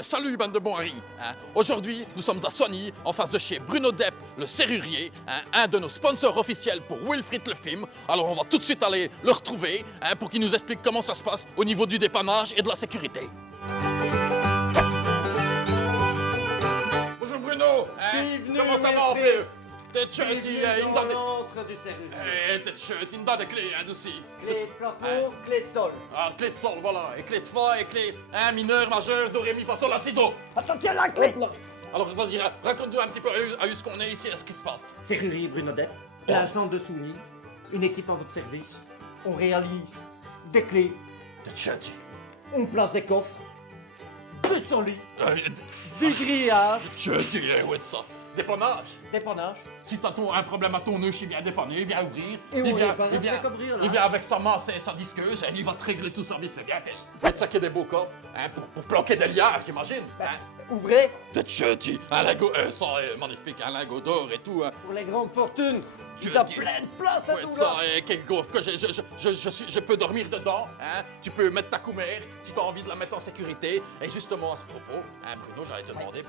Salut, bande de bons Harry. Aujourd'hui, nous sommes à Sony, en face de chez Bruno Depp, le serrurier, un de nos sponsors officiels pour Wilfried le film. Alors on va tout de suite aller le retrouver pour qu'il nous explique comment ça se passe au niveau du dépannage et de la sécurité. Bonjour Bruno. Bienvenue, Comment ça va, Wilfried. T'es chouette, Bienvenue dans l'antre du serrurier. t'es chouette, une dent de clé, aussi. Clé de plafond, clé de sol. Ah, clé de sol, voilà. Et clé de fa, et clé mineur, majeur, do, ré, mi, fa, sol, la, si, do. Attention la clé. Alors vas-y, raconte-nous un petit peu à où ce qu'on est ici, à ce qui se passe. Serrurier Bruno Depp, plein centre de Souni, une équipe à votre service. On réalise des clés, T'es chouette. on place des coffres, 200 lits, du grillage, Chouette, ouais, de ça. Dépannage. dépannage. Si t'as un problème à ton nœud, il vient dépanner, il vient ouvrir. Et on il vient, répare il vient, après cambriolage. il vient avec sa masse et sa disqueuse, et il va te régler tout ça vite, c'est bien. Il va te saquer des beaux coffres, pour planquer des liards, j'imagine. Ouvrez T'es chouette, un lingot, ça est magnifique, un lingot d'or et tout. pour les grandes fortunes. Je Tu as dis- plein de place à Ouais, tout ça, là. quel gaufre, que je peux dormir dedans, Tu peux mettre ta coumère si tu as envie de la mettre en sécurité. Et justement, à ce propos, Bruno, j'allais te demander,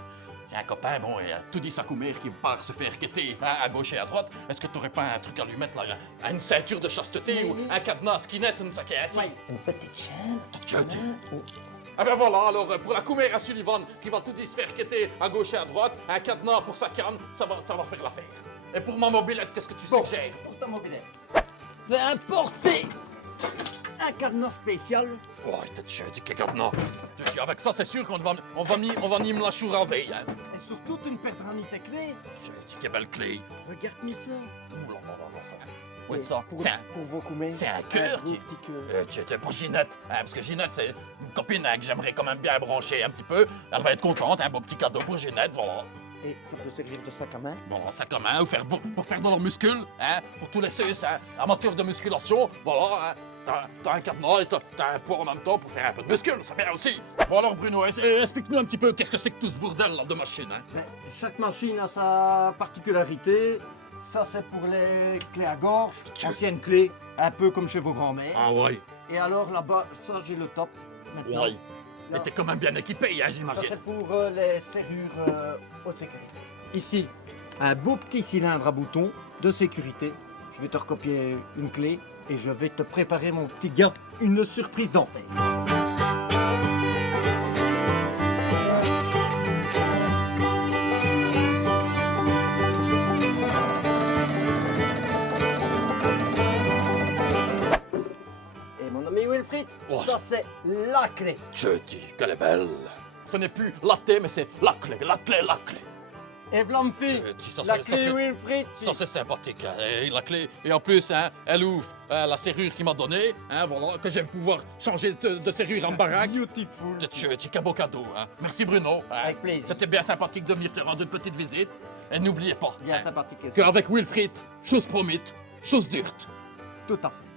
j'ai un copain, bon, il a tout dit sa coumère qui part se faire quêter à gauche et à droite. Est-ce que tu n'aurais pas un truc à lui mettre, là, une ceinture de chasteté Oui. ou un cadenas skinette, une saquée ainsi? Une petite chaîne. Je dis. Ah ben voilà, alors pour la coumère à Sullivan qui va tout dit se faire quêter à gauche et à droite, un cadenas pour sa canne, ça va faire l'affaire. Et pour ma mobilette, qu'est-ce que tu Bon, suggères? pour ta mobilette. Fais importer un cadenas spécial. Oh, je dis que cadenas. Je dis, avec ça, c'est sûr qu'on va ni me la chour à veille, Et surtout, tu ne perdras ni tes clés. Je dis, quelle belle clé. Regarde-moi ça. Ouh là là là là, ça. Ouais, ça. Pour vos coumères. C'est un cœur, beau tu. petit cœur. Tu étais pour Ginette, parce que Ginette, c'est une copine que j'aimerais quand même bien brancher un petit peu. Elle va être contente, un beau petit cadeau pour Ginette, voilà. Et ça peut servir de sac à main. Bon, un sac à main, pour faire de leurs muscles, pour tous les CS, amateurs de musculation, voilà, T'as un cadenas et t'as un poids en même temps pour faire un peu de muscle, c'est bien aussi. Bon alors Bruno, explique-nous un petit peu qu'est-ce que c'est que tout ce bordel là de machine, Mais chaque machine a sa particularité. Ça, c'est pour les clés à gorge, anciennes clés, un peu comme chez vos grands-mères. Ah ouais, Et alors là-bas, ça, j'ai le top. Maintenant. ouais. Mais Là, t'es quand même bien équipé, ça, j'imagine. c'est pour les serrures haute sécurité. Ici, un beau petit cylindre à boutons de sécurité. Je vais te recopier une clé et je vais te préparer, mon petit gars, une surprise d'enfer. Et mon ami Wilfried, Oh. ça c'est la clé. Je dis qu'elle est belle. Ce n'est plus la thé, mais c'est la clé, la clé, la clé. Et Blamfi, Je dis, ça, la c'est- ça, clé c'est- Wilfried. Ça c'est sympathique, et la clé. Et en plus, elle ouvre la serrure qu'il m'a donnée, voilà, que je vais pouvoir changer de serrure en baraque. Beautiful. Petit beau cadeau, Merci Bruno. Avec plaisir. C'était bien sympathique de venir te rendre une petite visite. Et n'oubliez pas Bien sympathique. qu'avec Wilfried, chose promite, chose dure. Tout à fait.